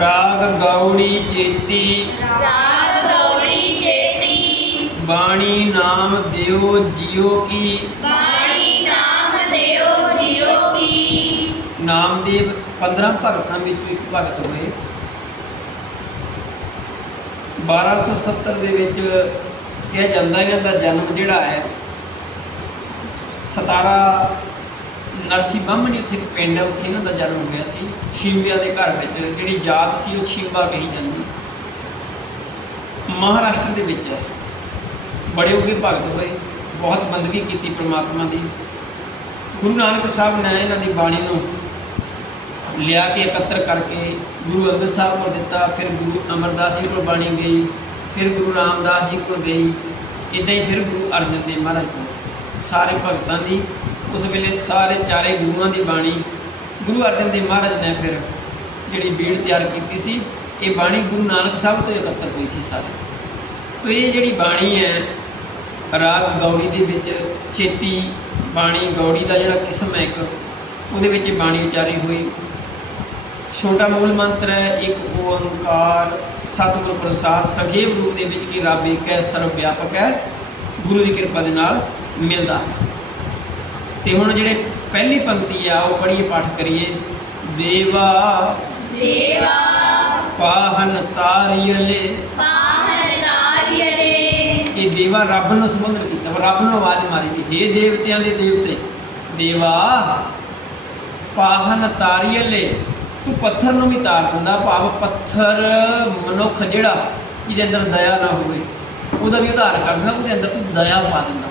ਰਾਗ ਗੌੜੀ ਚੇਤੀ। ਰਾਗ ਗੌੜੀ ਚੇਤੀ। ਬਾਣੀ ਨਾਮ ਦਿਓ ਜਿਉ ਕੀ। ਬਾਣੀ ਨਾਮ ਦਿਓ ਜਿਉ ਕੀ। ਨਾਮਦੇਵ 15 ਭਗਤਾਂ ਵਿੱਚੋਂ ਇੱਕ ਭਗਤ ਹੋਏ। 1270 ਦੇ ਵਿੱਚ ਕਿਹਾ ਜਾਂਦਾ ਇਹਨਾਂ ਦਾ ਜਨਮ ਜਿਹੜਾ ਹੈ 17 ਨਰਸੀ ਬਾਹਮਣੀ ਉੱਥੇ ਇੱਕ ਪਿੰਡ ਹੈ ਉੱਥੇ ਇਹਨਾਂ ਦਾ ਜਨਮ ਹੋਇਆ ਸੀ। ਸ਼ਿੰਬਿਆਂ ਦੇ ਘਰ ਵਿੱਚ ਜਿਹੜੀ ਜਾਤ ਸੀ, ਉਹ ਸ਼ਿੰਬਾ ਕਹੀ ਜਾਂਦੀ। ਮਹਾਰਾਸ਼ਟਰ ਦੇ ਵਿੱਚ ਹੈ ਬੜੇ ਉੱਗੇ ਭਗਤ ਹੋਏ, ਬਹੁਤ ਬੰਦਗੀ ਕੀਤੀ ਪ੍ਰਮਾਤਮਾ ਦੀ। ਗੁਰੂ ਨਾਨਕ ਸਾਹਿਬ ਨੇ ਇਹਨਾਂ ਦੀ ਬਾਣੀ ਨੂੰ ਲਿਆ ਕੇ ਇਕੱਤਰ ਕਰਕੇ ਗੁਰੂ ਅੰਗਦ ਸਾਹਿਬ ਕੋਲ ਦਿੱਤਾ। ਫਿਰ ਗੁਰੂ ਅਮਰਦਾਸ ਜੀ ਕੋਲ ਬਾਣੀ ਗਈ, ਫਿਰ ਗੁਰੂ ਰਾਮਦਾਸ ਜੀ ਕੋਲ ਗਈ। ਇਦਾਂ ਹੀ ਫਿਰ ਗੁਰੂ ਅਰਜਨ ਦੇਵ ਮਹਾਰਾਜ ਕੋਲ। ਸਾਰੇ ਭਗਤਾਂ ਦੀ ਉਸ ਵੇਲੇ ਸਾਰੇ ਚਾਰੇ ਗੁਰੂਆਂ ਦੀ ਬਾਣੀ ਗੁਰੂ ਅਰਜਨ ਦੇਵ ਮਹਾਰਾਜ ਨੇ ਫਿਰ ਜਿਹੜੀ ਬੀੜ ਤਿਆਰ ਕੀਤੀ ਸੀ, ਇਹ ਬਾਣੀ ਗੁਰੂ ਨਾਨਕ ਸਾਹਿਬ ਤੋਂ ਇਕੱਤਰ ਹੋਈ ਸੀ ਸਾਰੀ। ਤੋ ਇਹ ਜਿਹੜੀ ਬਾਣੀ ਹੈ, ਰਾਗ ਗੌੜੀ ਦੇ ਵਿੱਚ ਛੇਤੀ ਬਾਣੀ ਗੌੜੀ ਦਾ ਜਿਹੜਾ ਕਿਸਮ ਹੈ ਇੱਕ, ਉਹਦੇ ਵਿੱਚ ਬਾਣੀ ਉਚਾਰੀ ਹੋਈ। ਛੋਟਾ ਮੂਲ ਮੰਤਰ ਹੈ, ਇੱਕ ਓੰਕਾਰ ਸਤਿਗੁਰ ਪ੍ਰਸਾਦ ਸਖੇਵ ਰੂਪ ਦੇ ਵਿੱਚ ਕੀ ਰੱਬ ਇੱਕ ਹੈ, ਸਰਵ ਵਿਆਪਕ ਹੈ, ਗੁਰੂ ਦੀ ਕਿਰਪਾ ਦੇ ਨਾਲ ਮਿਲਦਾ ਹੈ। ਤੇ ਹੁਣ ਜਿਹੜੇ ਪਹਿਲੀ ਪੰਕਤੀ ਆ ਉਹ ਪੜ੍ਹੀਏ ਪਾਠ ਕਰੀਏ। ਦੇਵਾ ਦੇਵਾ ਪਾਹਨ ਤਾਰੀਅਲੇ ਪਾਹਨ ਤਾਰਿਯਲੇ। ਇਹ ਦੇਵਾ ਰੱਬ ਨੂੰ ਸੰਬੋਧਨ ਕੀਤਾ ਰੱਬ ਨੂੰ ਆਵਾਜ਼ ਮਾਰੀ ਵੀ हे ਦੇਵਤਿਆਂ ਦੇ ਦੇਵਤੇ ਦੇਵਾ ਪਾਹਨ ਤਾਰੀਅਲੇ ਤੂੰ ਪੱਥਰ ਨੂੰ ਵੀ ਤਾਰ ਦਿੰਦਾ ਭਾਵ ਪੱਥਰ ਮਨੁੱਖ ਜਿਹੜਾ ਜਿਹਦੇ ਅੰਦਰ ਦਇਆ ਨਾ ਹੋਵੇ ਉਹਦਾ ਵੀ ਉਧਾਰ ਕਰਦਾ ਉਹਦੇ ਅੰਦਰ ਤੂੰ ਦਇਆ ਪਾ ਦਿੰਦਾ।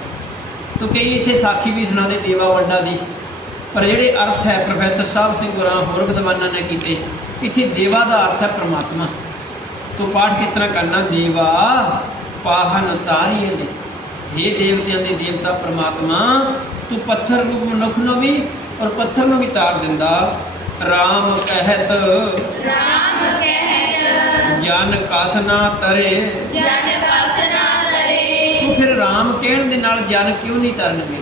ਤੂੰ ਕਈ ਇੱਥੇ ਸਾਖੀ ਵੀ ਸੁਣਾਦੇ ਦੇਵਾ ਵੰਡਾ ਦੀ। ਪਰ ਜਿਹੜੇ ਅਰਥ ਹੈ ਪ੍ਰੋਫੈਸਰ ਸਾਹਿਬ ਸਿੰਘ ਗੁਰਾਂ ਹੋਰ ਵਿਦਵਾਨਾਂ ਨੇ ਕੀਤੇ ਇੱਥੇ ਦੇਵਾ ਦਾ ਅਰਥ ਹੈ ਪ੍ਰਮਾਤਮਾ। ਤੋ ਪਾਠ ਕਿਸ ਤਰ੍ਹਾਂ ਕਰਨਾ? ਦੇਵਾ ਪਾਹਨ ਤਾਰੀਏ ਨੇ हे ਦੇਵਤਿਆਂ ਦੇ ਦੇਵਤਾ ਪ੍ਰਮਾਤਮਾ ਤੂੰ ਪੱਥਰ ਰੂਪ ਮਨੁੱਖ ਨੂੰ ਵੀ ਔਰ ਪੱਥਰ ਨੂੰ ਵੀ ਤਾਰ ਦਿੰਦਾ। RAM ਕਹਿਤ। ਰਾਮ ਕਹਿਤ। ਜਨ ਕਸਨਾ ਤਰੇ। ਜਨ ਤੂੰ ਫਿਰ RAM ਕਹਿਣ ਦੇ ਨਾਲ ਜਨ ਕਿਉਂ ਨਹੀਂ ਤਰਨਗੇ?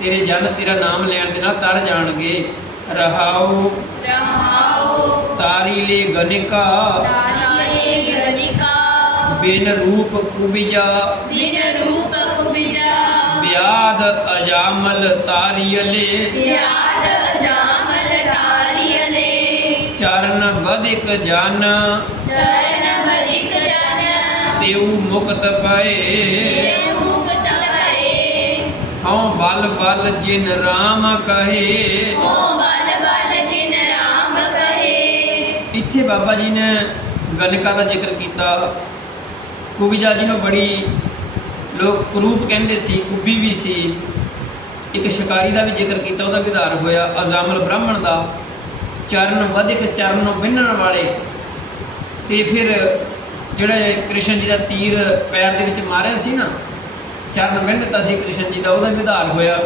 ਤੇਰੇ ਜਨ ਤੇਰਾ ਨਾਮ ਲੈਣ ਦੇ ਨਾਲ ਤਰ ਜਾਣਗੇ। ਰਹਾਉ ਰਹਾਉ ਤਾਰੀ ਲੈ ਗਨਿਕਾ। ਤਾਰੇ ਗਰਨਿਕਾ ਬਿਨ ਰੂਪ ਕੁਬਿਜਾ। ਬਿਨ ਰੂਪ ਕੁਬਿਜਾ। ਵਿਆਦ ਅਜਾਮਲ ਤਾਰੀਅਲੇ। ਯਾਦ ਜਾਮਲ ਤਾਰਿਯਲੇ ਚਰਨ ਵਦਿਕ ਜਨ। ਚਰਨ ਬਰਿਕ ਜਨ। ਤਿਉ ਮੁਕਤ ਪਏ। ਦੇਵ ਮੁਕਤ ਭਏ ਹਉ ਬਲ ਬਲ ਇੱਥੇ ਬਾਬਾ ਜੀ ਨੇ ਗਨਕਾ ਦਾ ਜ਼ਿਕਰ ਕੀਤਾ। ਕੁਬਿਜਾ ਜੀ ਨੂੰ ਬੜੀ ਲੋਕ ਕਰੂਪ ਕਹਿੰਦੇ ਸੀ, ਕੁਬੀ ਵੀ ਸੀ। ਇੱਕ ਸ਼ਿਕਾਰੀ ਦਾ ਵੀ ਜ਼ਿਕਰ ਕੀਤਾ, ਉਹਦਾ ਵਿਧਾਰ ਹੋਇਆ। ਅਜ਼ਾਮਲ ਬ੍ਰਾਹਮਣ ਦਾ। ਚਰਨ ਵਧਿਕ ਚਰਨ ਨੂੰ ਬਿੰਨਣ ਵਾਲੇ। ਤੇ ਫਿਰ ਜਿਹੜੇ ਕ੍ਰਿਸ਼ਨ ਜੀ ਦਾ ਤੀਰ ਪੈਰ ਦੇ ਵਿੱਚ ਮਾਰਿਆ ਸੀ ਨਾ ਚਰਨ ਬਿੰਨ ਦਿੱਤਾ ਸੀ ਕ੍ਰਿਸ਼ਨ ਜੀ ਦਾ ਉਹਦਾ ਵਿਧਾਰ ਹੋਇਆ।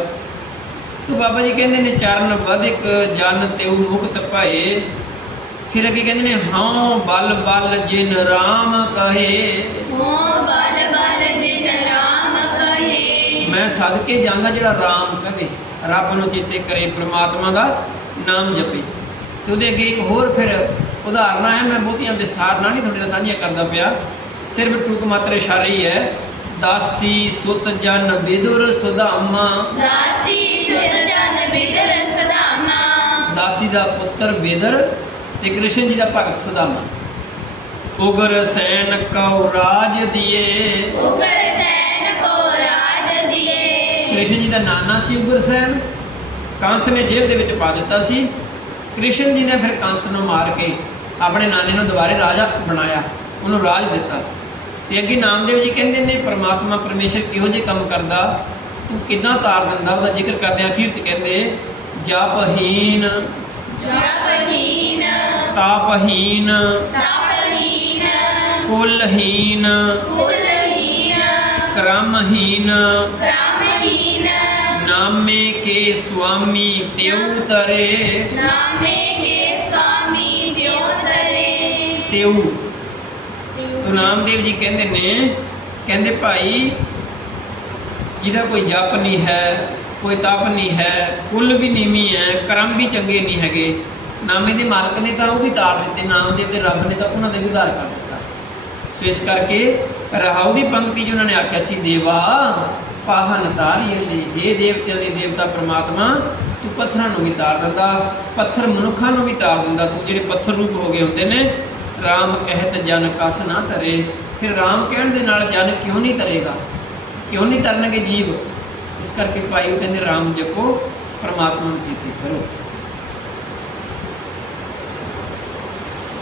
ਤੋ ਬਾਬਾ ਜੀ ਕਹਿੰਦੇ ਨੇ ਚਰਨ ਵਧਿਕ ਜਨ ਤਿਉ ਮੁਕਤ ਭਏ। ਫਿਰ ਅੱਗੇ ਕਹਿੰਦੇ ਨੇ ਹਾਂ ਬਲ ਬਲ ਜਿਨ ਰਾਮ ਕਹੇ। ਓ ਬਲ ਬਲ ਜਿਨ ਰਾਮ ਕਹੇ। ਮੈਂ ਸਦਕੇ ਜਾਂਦਾ ਜਿਹੜਾ ਰਾਮ ਕਹੇ। ਰੱਬ ਨੂੰ ਚੇਤੇ ਕਰੇ ਪ੍ਰਮਾਤਮਾ ਦਾ ਨਾਮ ਜਪੇ। ਤੇ ਉਹਦੇ ਅੱਗੇ ਇੱਕ ਹੋਰ ਫਿਰ ਉਦਾਹਰਨਾਂ ਹੈ ਮੈਂ ਬਹੁਤੀਆਂ ਵਿਸਥਾਰ ਨਾਲ ਨਹੀਂ ਤੁਹਾਡੇ ਨਾਲ ਸਾਂਝੀਆਂ ਕਰਦਾ ਪਿਆ। ਸਿਰਫ ਟੂਕ ਮਾਤਰ ਇਸ਼ਾਰੇ ਹੀ ਹੈ। ਦਾਸੀ ਸੁਤ ਜਨ ਵਿਦੁਰ ਸੁਧਾਮਾ। ਦਾਸੀ ਸੁਤ ਜਨ ਬਿਦਰ ਸਦਾਮਾ ਦਾਸੀ ਦਾ ਪੁੱਤਰ ਬੇਦਰ ਤੇ ਕ੍ਰਿਸ਼ਨ ਜੀ ਦਾ ਭਗਤ ਸੁਦਾਮਾ ਉਗਰ ਸੈਨ ਕਉ ਰਾਜ ਦੀਏ। ਉਗਰ ਸੈਨ ਕੋ ਰਾਜ ਦਿਏ। ਕ੍ਰਿਸ਼ਨ ਜੀ ਦਾ ਨਾਨਾ ਸੀ ਉਗਰਸੈਨ ਕੰਸ ਨੇ ਜੇਲ੍ਹ ਦੇ ਵਿੱਚ ਪਾ ਦਿੱਤਾ ਸੀ। ਕ੍ਰਿਸ਼ਨ ਜੀ ਨੇ ਫਿਰ ਕੰਸ ਨੂੰ ਮਾਰ ਕੇ ਆਪਣੇ ਨਾਨੇ ਨੂੰ ਦੁਬਾਰੇ ਰਾਜਾ ਬਣਾਇਆ ਉਹਨੂੰ ਰਾਜ ਦਿੱਤਾ। ਤੇ ਅੱਗੇ ਨਾਮਦੇਵ ਜੀ ਕਹਿੰਦੇ ਨੇ ਪ੍ਰਮਾਤਮਾ ਪਰਮੇਸ਼ਰ ਕਿਹੋ ਜਿਹੇ ਕੰਮ ਕਰਦਾ? ਤੂੰ ਕਿਦਾਂ ਤਾਰ ਦਿੰਦਾ? ਉਹਦਾ ਜ਼ਿਕਰ ਕਰਦੇ ਆ ਅਖੀਰ ਚ ਕਹਿੰਦੇ ਜਪਹੀਨ ਜਪਹੀਨ ਤਾਪਹੀਨ ਤਾਪਹੀਨ ਕੁਲਹੀਨ ਕੁਲਹੀਨ ਕ੍ਰਮਹੀਨ ਕ੍ਰਮਹੀਨ ਨਾਮੇ ਕੇ ਸੁਆਮੀ ਤਿਉ ਤਰੇ। ਨਾਮੇ ਕੇ ਤਿਉ। ਤੋ ਨਾਮਦੇਵ ਜੀ ਕਹਿੰਦੇ ਨੇ ਕਹਿੰਦੇ ਭਾਈ ਜਿਹਦਾ ਕੋਈ ਜਪ ਨਹੀਂ ਹੈ ਕੋਈ ਤਪ ਨਹੀਂ ਹੈ ਕੁੱਲ ਵੀ ਨੀਵੀਂ ਹੈ ਕਰਮ ਵੀ ਚੰਗੇ ਨਹੀਂ ਹੈਗੇ। ਨਾਮੇ ਦੇ ਮਾਲਕ ਨੇ ਤਾਂ ਉਹ ਵੀ ਤਾਰ ਦਿੱਤੇ ਨਾਮ ਦੇ ਰੱਬ ਨੇ ਤਾਂ ਉਹਨਾਂ ਦੇ ਉਧਾਰ ਕਰ ਦਿੱਤਾ। ਸੋ ਇਸ ਕਰਕੇ ਰਹਾਉ ਦੀ ਪੰਕਤੀ 'ਚ ਉਹਨਾਂ ਨੇ ਆਖਿਆ ਸੀ ਦੇਵਾ ਪਾਹਨ ਤਾਰੀਏ ਲਈ हे ਦੇਵਤਿਆਂ ਦੇ ਦੇਵਤਾ ਪ੍ਰਮਾਤਮਾ ਤੂੰ ਪੱਥਰਾਂ ਨੂੰ ਵੀ ਤਾਰ ਦਿੰਦਾ ਪੱਥਰ ਮਨੁੱਖਾਂ ਨੂੰ ਵੀ ਤਾਰ ਦਿੰਦਾ ਤੂੰ ਜਿਹੜੇ ਪੱਥਰ ਰੂਪ ਹੋ ਗਏ ਹੁੰਦੇ ਨੇ RAM ਕਹਿਤ ਜਨ ਕਸ ਨਾ ਧਰੇ। ਫਿਰ RAM ਕਹਿਣ ਦੇ ਨਾਲ ਜਨ ਕਿਉਂ ਨਹੀਂ ਤਰੇਗਾ ਕਿਉਂ ਨਹੀਂ ਤਰਨਗੇ ਜੀਵ? ਇਸ ਕਰਕੇ ਭਾਈ ਉਹ ਕਹਿੰਦੇ RAM ਜਪੋ, ਪਰਮਾਤਮਾ ਨੂੰ ਚੇਤੇ ਕਰੋ।